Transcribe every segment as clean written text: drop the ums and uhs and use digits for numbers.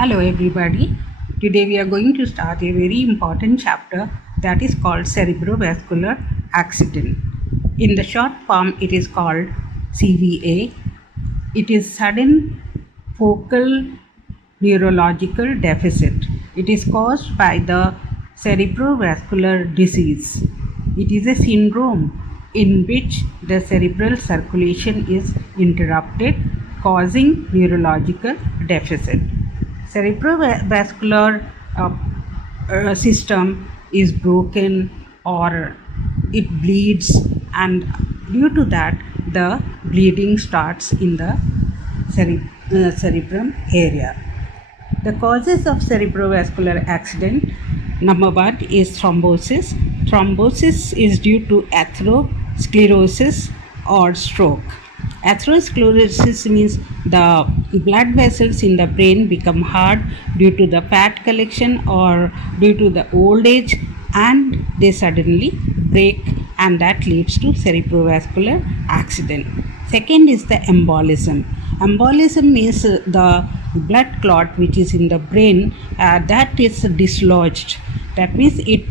Hello everybody. Today we are going to start a very important chapter that is called cerebrovascular accident. In the short form it is called CVA. It is sudden focal neurological deficit. It is caused by the cerebrovascular disease. It is a syndrome in which the cerebral circulation is interrupted, causing neurological deficit. Cerebrovascular system is broken or it bleeds, and due to that the bleeding starts in the cerebrum area. The causes of cerebrovascular accident: number one is thrombosis. Thrombosis is due to atherosclerosis or stroke. Atherosclerosis means the blood vessels in the brain become hard due to the fat collection or due to the old age, and they suddenly break, and that leads to cerebrovascular accident. Second is the embolism. Embolism means the blood clot which is in the brain that is dislodged. That means it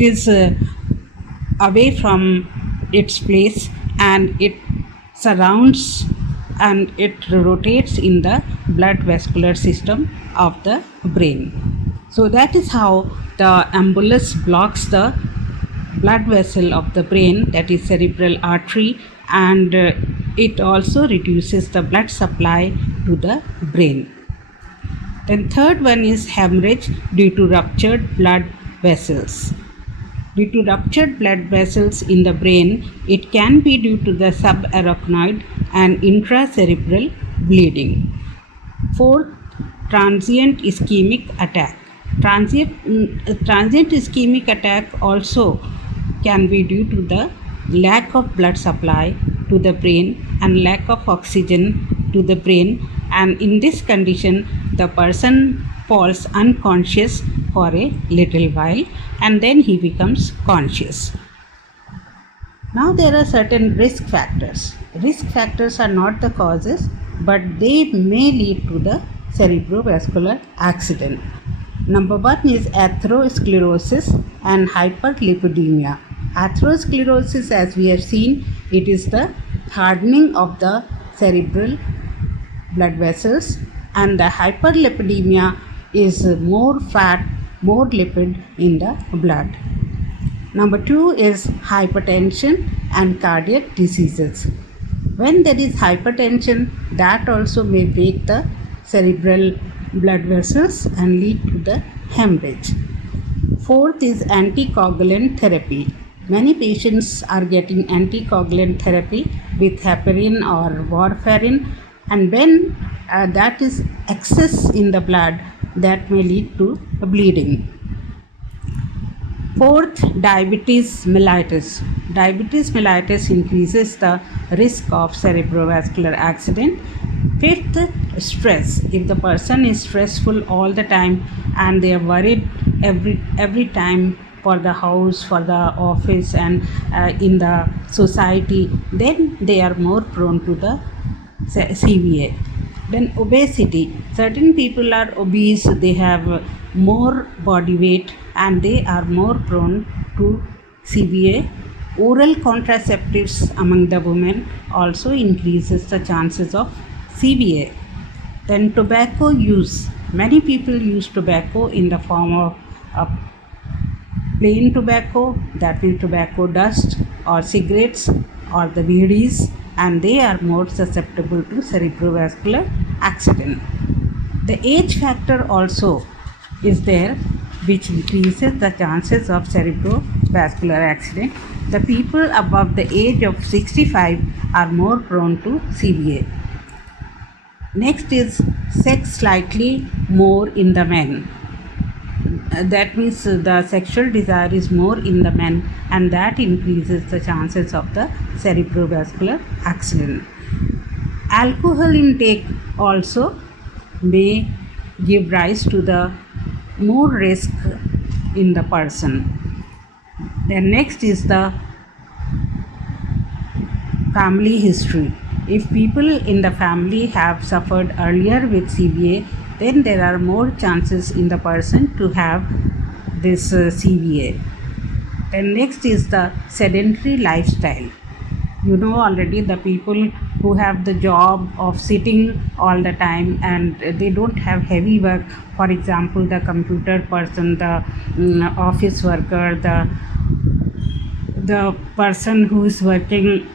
is away from its place, and it surrounds and it rotates in the blood vascular system of the brain. So that is how the embolus blocks the blood vessel of the brain, that is cerebral artery, and it also reduces the blood supply to the brain. Then third one is hemorrhage due to ruptured blood vessels. Due to ruptured blood vessels in the brain, it can be due to the subarachnoid and intracerebral bleeding. Fourth, transient ischemic attack. Transient ischemic attack also can be due to the lack of blood supply to the brain and lack of oxygen to the brain, and in this condition the person falls unconscious for a little while and then he becomes conscious. Now there are certain risk factors. Risk factors are not the causes, but they may lead to the cerebrovascular accident. Number one is atherosclerosis and hyperlipidemia. Atherosclerosis, as we have seen, it is the hardening of the cerebral blood vessels, and the hyperlipidemia is more fat, more lipid in the blood. Number two is hypertension and cardiac diseases. When there is hypertension, that also may break the cerebral blood vessels and lead to the hemorrhage. Fourth is anticoagulant therapy. Many patients are getting anticoagulant therapy with heparin or warfarin, and when that is excess in the blood, that may lead to bleeding. Fourth, diabetes mellitus. Diabetes mellitus increases the risk of cerebrovascular accident. Fifth, stress. If the person is stressful all the time and they are worried every time for the house, for the office, and in the society, then they are more prone to the CVA. Then obesity. Certain people are obese, they have more body weight and they are more prone to CVA. Oral contraceptives among the women also increases the chances of CVA. Then tobacco use. Many people use tobacco in the form of plain tobacco, that means tobacco dust, or cigarettes, or the bidis, and they are more susceptible to cerebrovascular accident. The age factor also is there, which increases the chances of cerebrovascular accident. The people above the age of 65 are more prone to CVA. Next is sex slightly more in the men. That means the sexual desire is more in the men, and that increases the chances of the cerebrovascular accident. Alcohol intake also may give rise to the more risk in the person. Then next is the family history. If people in the family have suffered earlier with CVA, then there are more chances in the person to have this CVA. Then next is the sedentary lifestyle. You know already, the people who have the job of sitting all the time and they don't have heavy work. For example, the computer person, the office worker, the person who is working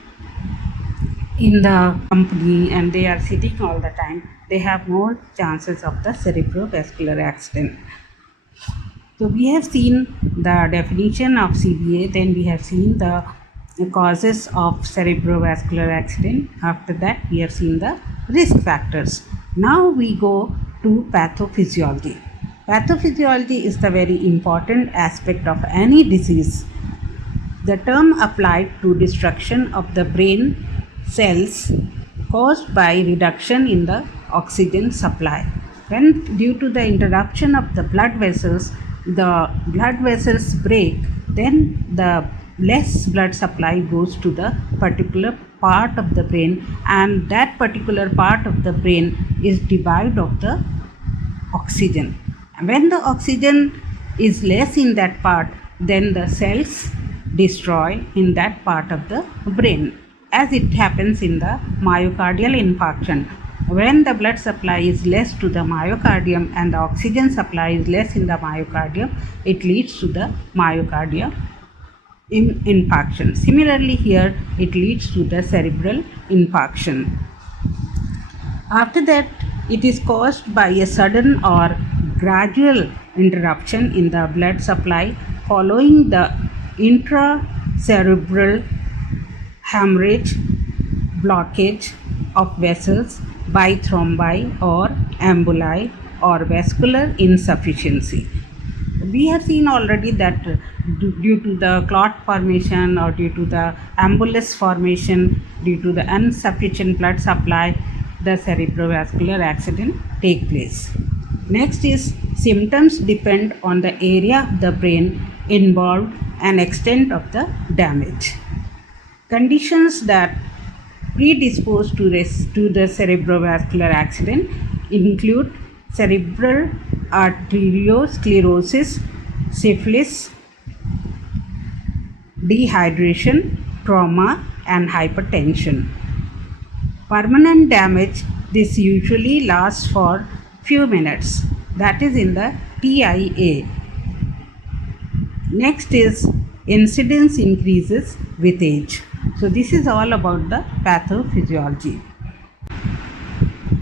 in the company and they are sitting all the time, they have more chances of the cerebrovascular accident. So we have seen the definition of CVA, then we have seen the causes of cerebrovascular accident. After that, we have seen the risk factors. Now we go to pathophysiology. Pathophysiology is the very important aspect of any disease. The term applied to destruction of the brain cells caused by reduction in the oxygen supply. When due to the interruption of the blood vessels break, then the less blood supply goes to the particular part of the brain, and that particular part of the brain is deprived of the oxygen. When the oxygen is less in that part, then the cells destroy in that part of the brain, as it happens in the myocardial infarction. When the blood supply is less to the myocardium and the oxygen supply is less in the myocardium, it leads to the myocardial infarction. Similarly, here it leads to the cerebral infarction. After that, it is caused by a sudden or gradual interruption in the blood supply following the intracerebral hemorrhage, blockage of vessels by thrombi or emboli or vascular insufficiency. We have seen already that due to the clot formation or due to the embolus formation, due to the insufficient blood supply, the cerebrovascular accident take place. Next is symptoms depend on the area of the brain involved and extent of the damage. Conditions that predispose to the cerebrovascular accident include cerebral arteriosclerosis, syphilis, dehydration, trauma, and hypertension. Permanent damage, this usually lasts for few minutes, that is in the TIA. Next is incidence increases with age. So this is all about the pathophysiology.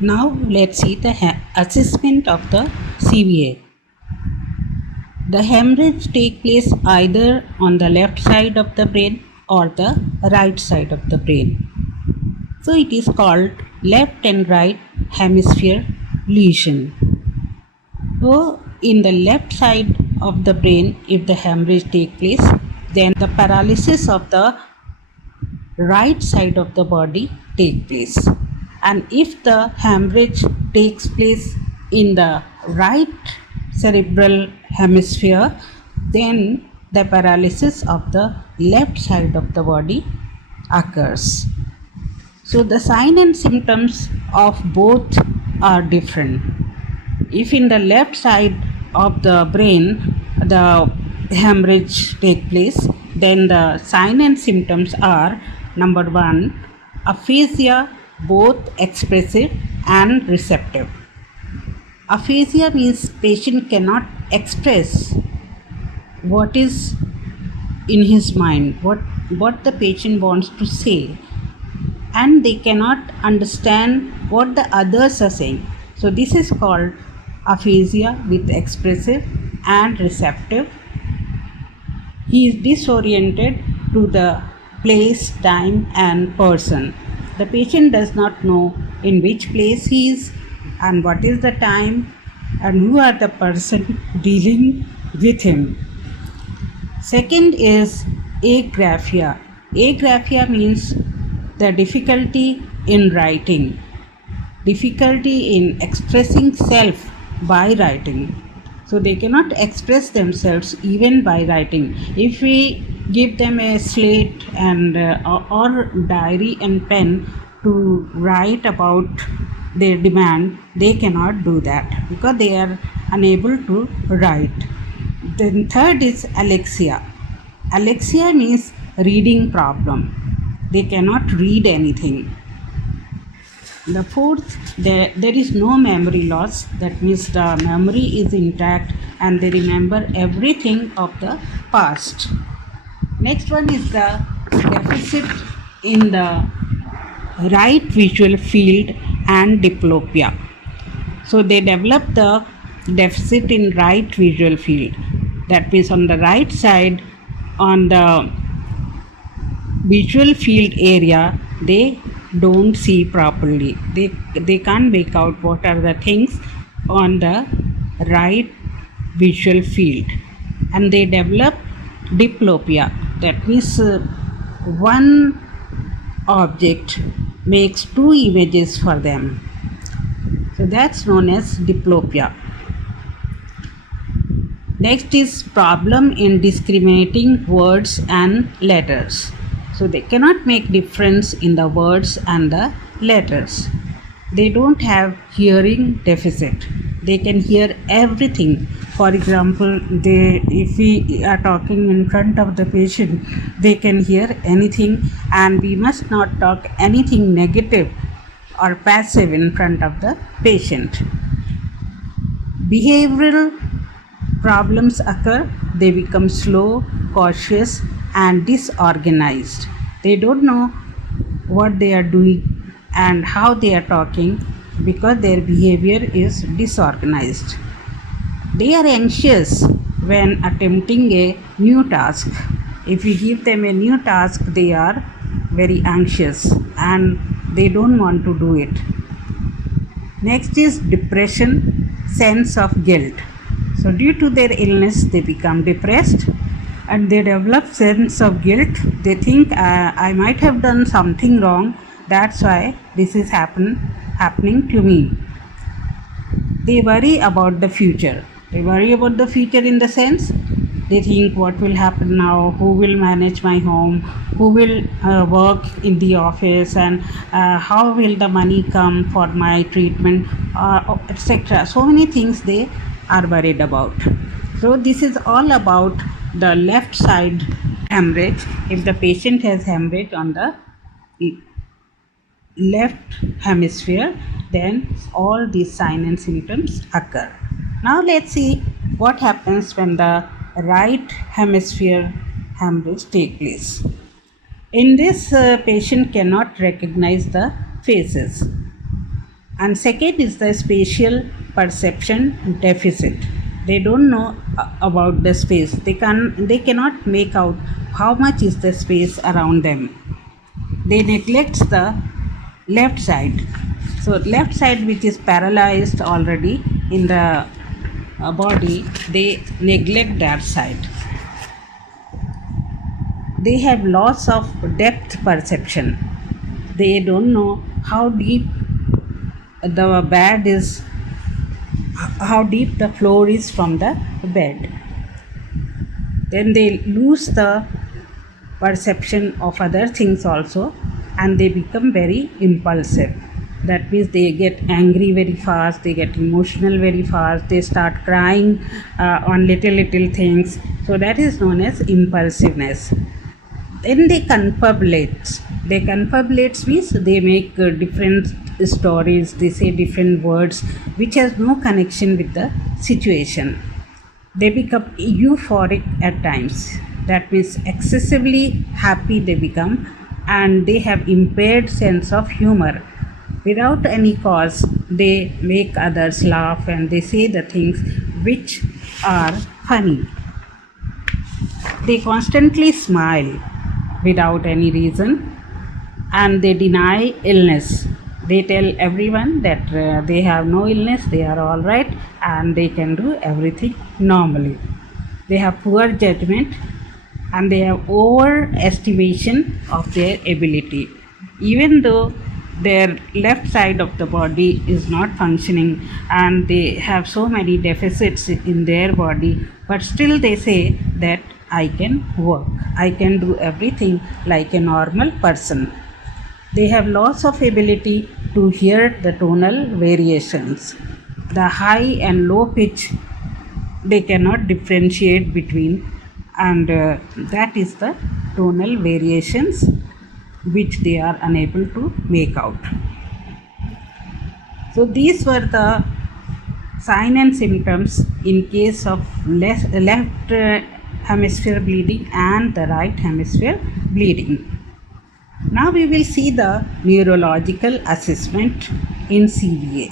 Now let's see the assessment of the CVA. The hemorrhage take place either on the left side of the brain or the right side of the brain. So it is called left and right hemisphere lesion. So in the left side of the brain, if the hemorrhage take place, then the paralysis of the right side of the body take place. And if the hemorrhage takes place in the right cerebral hemisphere, then the paralysis of the left side of the body occurs. So the sign and symptoms of both are different. If in the left side of the brain the hemorrhage take place, then the sign and symptoms are: number 1, aphasia, both expressive and receptive. Aphasia means patient cannot express what is in his mind, what the patient wants to say, and they cannot understand what the others are saying. So this is called aphasia with expressive and receptive. He is disoriented to the place, time, and person. The patient does not know in which place he is and what is the time and who are the person dealing with him. Second is agraphia. Agraphia means the difficulty in writing, difficulty in expressing self by writing. So they cannot express themselves even by writing. If we give them a slate and or diary and pen to write about they demand, they cannot do that because they are unable to write. Then third is alexia. Alexia means reading problem. They cannot read anything. The fourth, there is no memory loss. That means the memory is intact and they remember everything of the past. Next one is the deficit in the right visual field and diplopia. So they develop the deficit in right visual field. That means on the right side, on the visual field area, they don't see properly. They can't make out what are the things on the right visual field, and they develop diplopia. That means one object makes two images for them. So that's known as diplopia. Next is problem in discriminating words and letters. So they cannot make difference in the words and the letters. They don't have hearing deficit. They can hear everything. For example, if we are talking in front of the patient, they can hear anything, and we must not talk anything negative or passive in front of the patient. Behavioral problems occur. They become slow, cautious, and disorganized. They don't know what they are doing and how they are talking because their behavior is disorganized. They are anxious when attempting a new task. If we give them a new task, they are very anxious and they don't want to do it. Next is depression, sense of guilt. So due to their illness, they become depressed and they develop sense of guilt. They think I might have done something wrong, that's why this is happening to me. They worry about the future. They worry about the future in the sense they think what will happen now, who will manage my home, who will work in the office, and how will the money come for my treatment, etc. So many things they are worried about. So this is all about the left side hemorrhage. If the patient has hemorrhage on the left hemisphere, then all these signs and symptoms occur. Now let's see what happens when the right hemisphere hemorrhage take place. In this, patient cannot recognize the faces. And second is the spatial perception deficit. They don't know about the space. They cannot make out how much is the space around them. They neglect the left side. So left side, which is paralyzed already in the body, they neglect that side. They have loss of depth perception. They don't know how deep the bed is, how deep the floor is from the bed. Then they lose the perception of other things also, and they become very impulsive. That means they get angry very fast, they get emotional very fast, they start crying on little things. So that is known as impulsiveness. Then they confabulate. They confabulate means they make different stories, they say different words which has no connection with the situation. They become euphoric at times. That means excessively happy they become, and they have impaired sense of humor. Without any cause, they make others laugh and they say the things which are funny. They constantly smile without any reason, and they deny illness. They tell everyone that they have no illness, they are all right, and they can do everything normally. They have poor judgment and they have overestimation of their ability. Even though their left side of the body is not functioning and they have so many deficits in their body, but still they say that I can work, I can do everything like a normal person. They have loss of ability to hear the tonal variations. The high and low pitch they cannot differentiate between, and that is the tonal variations which they are unable to make out. So these were the sign and symptoms in case of left hemisphere bleeding and the right hemisphere bleeding. Now we will see the neurological assessment in CVA.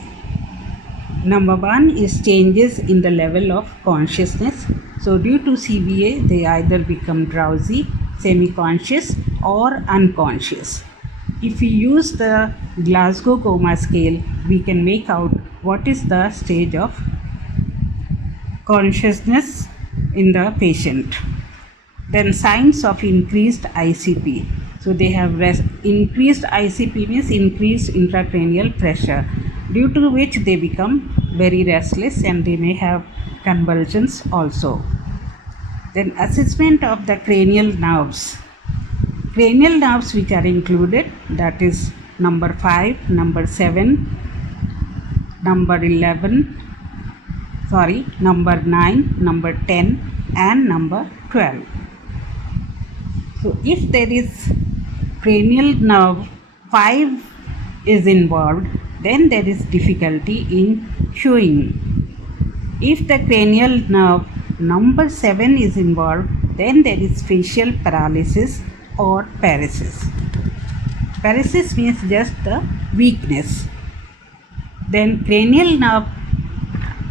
Number 1 is changes in the level of consciousness. So due to CVA, they either become drowsy, semi-conscious or unconscious. If we use the Glasgow Coma Scale, we can make out what is the stage of consciousness in the patient. Then signs of increased ICP. So they have increased ICP means increased intracranial pressure, due to which they become very restless and they may have convulsions also. Then assessment of the cranial nerves. Cranial nerves which are included, that is number 5, number 7, number 11, number 9, number 10 and number 12. So if there is cranial nerve 5 is involved, then there is difficulty in chewing. If the cranial nerve number 7 is involved, then there is facial paralysis or paresis. Paresis means just the weakness. Then cranial nerve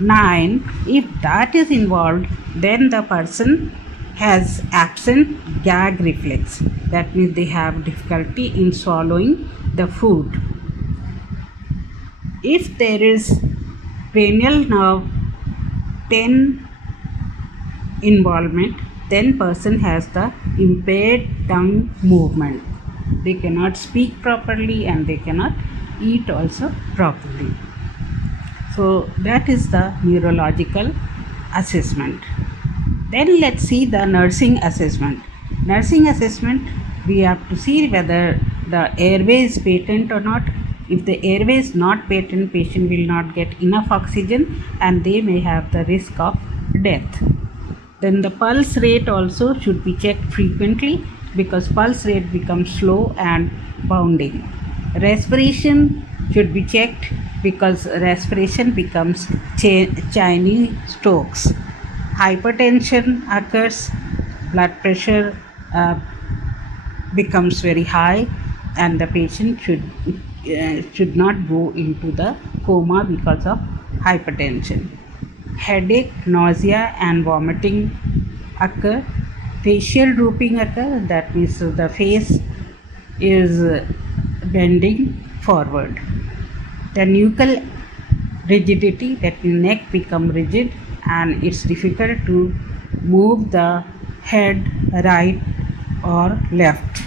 9, if that is involved, then the person has absent gag reflex. That means they have difficulty in swallowing the food. If there is cranial nerve 10 involvement, then person has the impaired tongue movement. They cannot speak properly and they cannot eat also properly. So that is the neurological assessment. Then let's see the nursing assessment. Nursing assessment, we have to see whether the airway is patent or not. If the airway is not patent, patient will not get enough oxygen and they may have the risk of death. Then the pulse rate also should be checked frequently, because pulse rate becomes slow and bounding. Respiration should be checked, because respiration becomes Chinese strokes. Hypertension occurs, blood pressure becomes very high, and the patient should not go into the coma because of hypertension. Headache, nausea and vomiting occur. Facial drooping occur, that means the face is bending forward. The nuchal rigidity, that means neck become rigid and it's difficult to move the head right or left.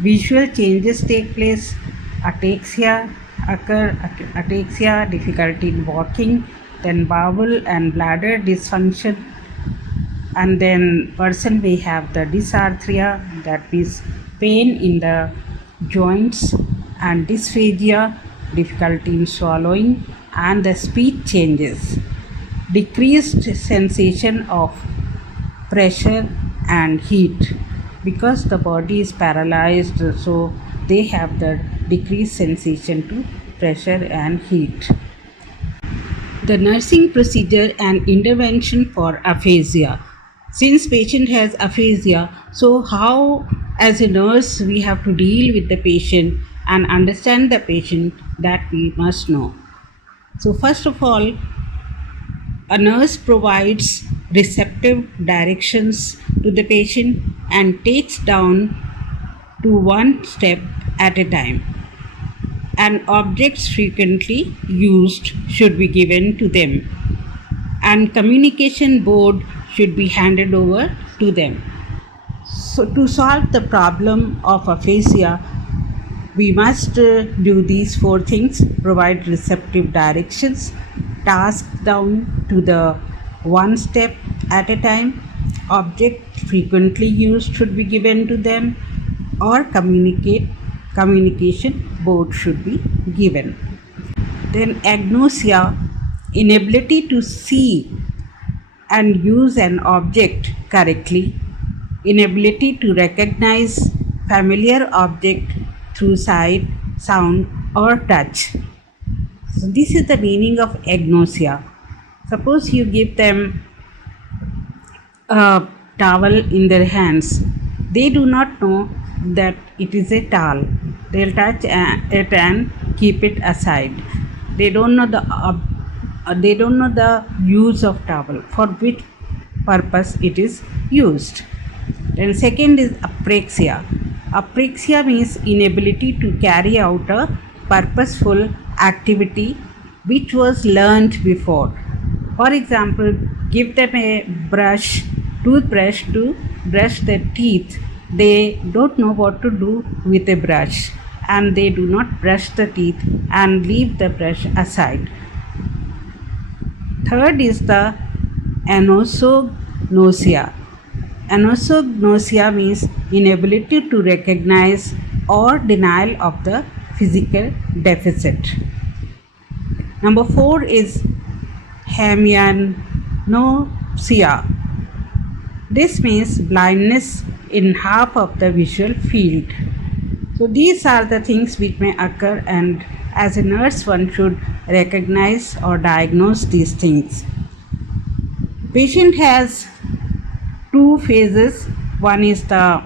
Visual changes take place. Ataxia occur, ataxia, difficulty in walking, then bowel and bladder dysfunction, and then person may have the dysarthria, that is pain in the joints, and dysphagia, difficulty in swallowing, and the speech changes, decreased sensation of pressure and heat, because the body is paralyzed, so they have the decreased sensation to pressure and heat. The nursing procedure and intervention for aphasia. Since patient has aphasia, so how as a nurse we have to deal with the patient and understand the patient, that we must know. So first of all, a nurse provides receptive directions to the patient and takes down to one step at a time. And objects frequently used should be given to them, and communication board should be handed over to them. So to solve the problem of aphasia, we must do these 4 things: provide receptive directions, task down to the one step at a time, object frequently used should be given to them, or communication board should be given. Then agnosia, inability to see and use an object correctly, inability to recognize familiar object through sight, sound or touch. So this is the meaning of agnosia. Suppose you give them a towel in their hands, they do not know that it is a towel. They'll touch it and keep it aside. They don't know the use of towel, for which purpose it is used. Then second is apraxia. Apraxia means inability to carry out a purposeful activity which was learned before. For example, give them a toothbrush to brush their teeth. They don't know what to do with a brush, and they do not brush the teeth and leave the brush aside. Third is the anosognosia. Anosognosia means inability to recognize or denial of the physical deficit. Number 4 is hemianopsia. This means blindness in half of the visual field. So these are the things which may occur, and as a nurse one should recognize or diagnose these things. Patient has 2 phases. One is the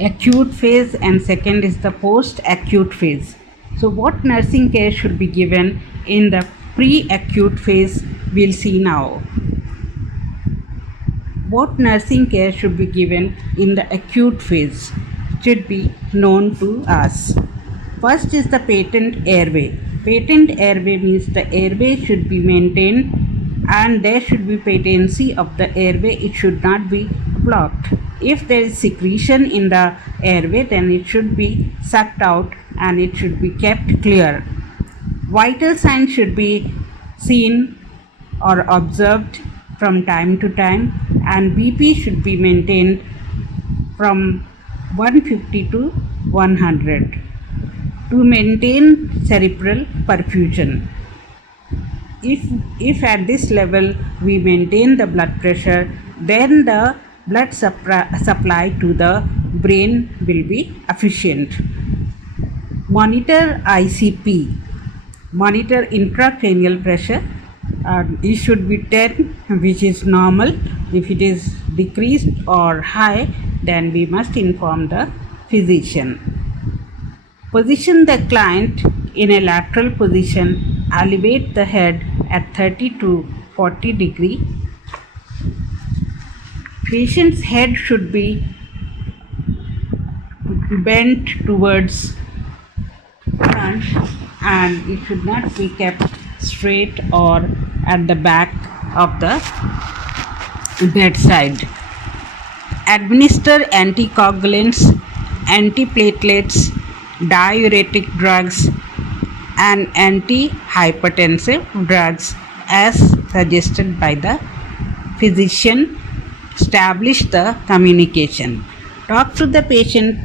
acute phase and second is the post-acute phase. So what nursing care should be given in the pre-acute phase, we'll see now. What nursing care should be given in the acute phase should be known to us. First is the patent airway. Patent airway means the airway should be maintained and there should be patency of the airway. It should not be blocked. If there is secretion in the airway, then it should be sucked out and it should be kept clear. Vital signs should be seen or observed from time to time, and BP should be maintained from 150 to 100 to maintain cerebral perfusion. If at this level we maintain the blood pressure, then the blood supply to the brain will be efficient. Monitor ICP, monitor intracranial pressure. It should be 10, which is normal. If it is decreased or high, then we must inform the physician. Position the client in a lateral position. Elevate the head at 30 to 40 degree. Patient's head should be bent towards front and it should not be kept straight or at the back of the bedside. Administer anticoagulants, antiplatelets, diuretic drugs and antihypertensive drugs as suggested by the physician. Establish the communication. Talk to the patient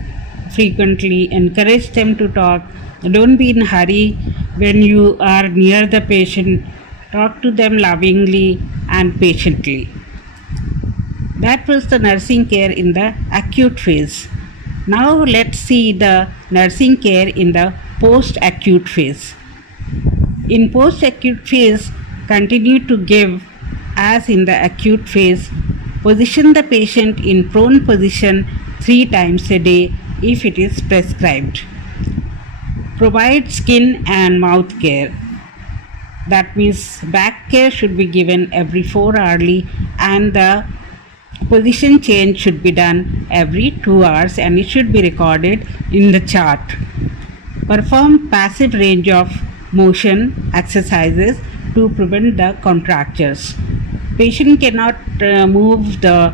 frequently, encourage them to talk. Don't be in a hurry when you are near the patient. Talk to them lovingly and patiently. That was the nursing care in the acute phase. Now let's see the nursing care in the post-acute phase. In post-acute phase, continue to give as in the acute phase. Position the patient in prone position 3 times a day if it is prescribed. Provide skin and mouth care. That means back care should be given every 4 hourly and the position change should be done every 2 hours and it should be recorded in the chart. Perform passive range of motion exercises to prevent the contractures. Patient cannot move the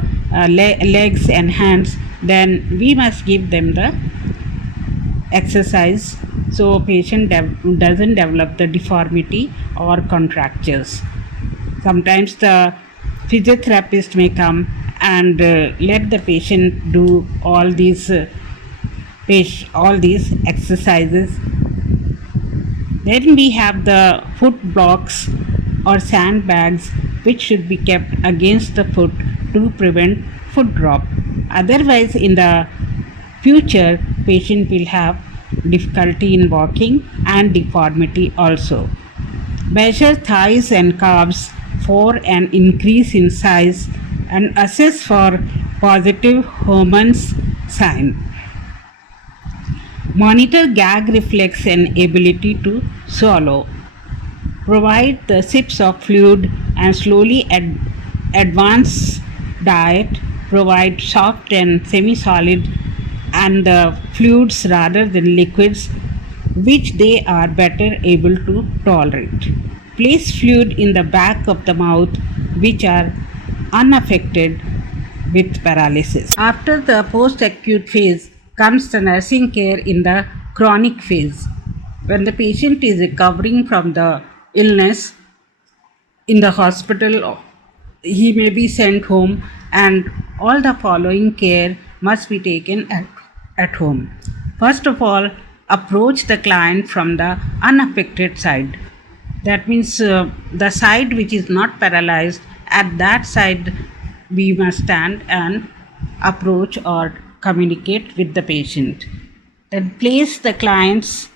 legs and hands, then we must give them the exercise so patient doesn't develop the deformity or contractures. Sometimes the physiotherapist may come and let the patient do all these all these exercises. Then we have the foot blocks or sandbags, which should be kept against the foot to prevent foot drop. Otherwise, in the future, patient will have difficulty in walking and deformity also. Measure thighs and calves for an increase in size and assess for positive Horman's sign. Monitor gag reflex and ability to swallow. Provide the sips of fluid and slowly advance diet. Provide soft and semi-solid and the fluids rather than liquids which they are better able to tolerate. Place fluid in the back of the mouth which are unaffected with paralysis. After the post-acute phase comes the nursing care in the chronic phase. When the patient is recovering from the illness in the hospital, he may be sent home and all the following care must be taken at home. First of all, approach the client from the unaffected side. That means the side which is not paralyzed, at that side we must stand and approach or communicate with the patient. Then place the client's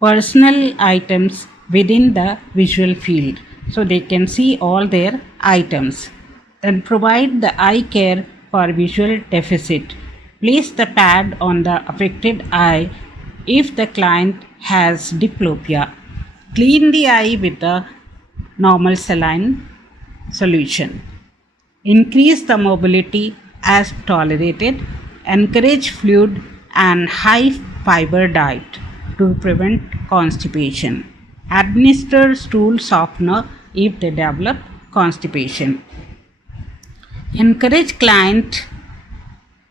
personal items within the visual field so they can see all their items. Then provide the eye care for visual deficit. Place the pad on the affected eye if the client has diplopia. Clean the eye with the normal saline solution. Increase the mobility as tolerated. Encourage fluid and high fiber diet to prevent constipation. Administer stool softener if they develop constipation. Encourage client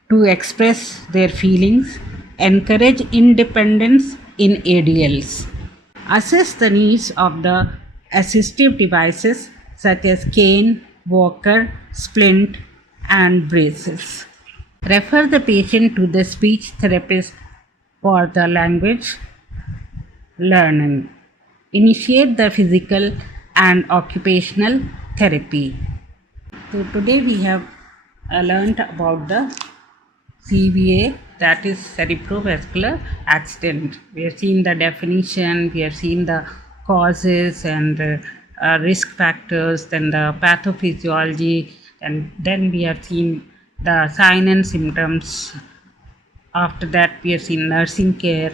to express their feelings. Encourage independence in ADLs. Assess the needs of the assistive devices such as cane, walker, splint, and braces. Refer the patient to the speech therapist for the language learning. Initiate the physical and occupational therapy. So today we have learned about the CVA, that is cerebrovascular accident. We have seen the definition, we have seen the causes and risk factors, then the pathophysiology, and then we have seen the sign and symptoms. After that we have seen nursing care,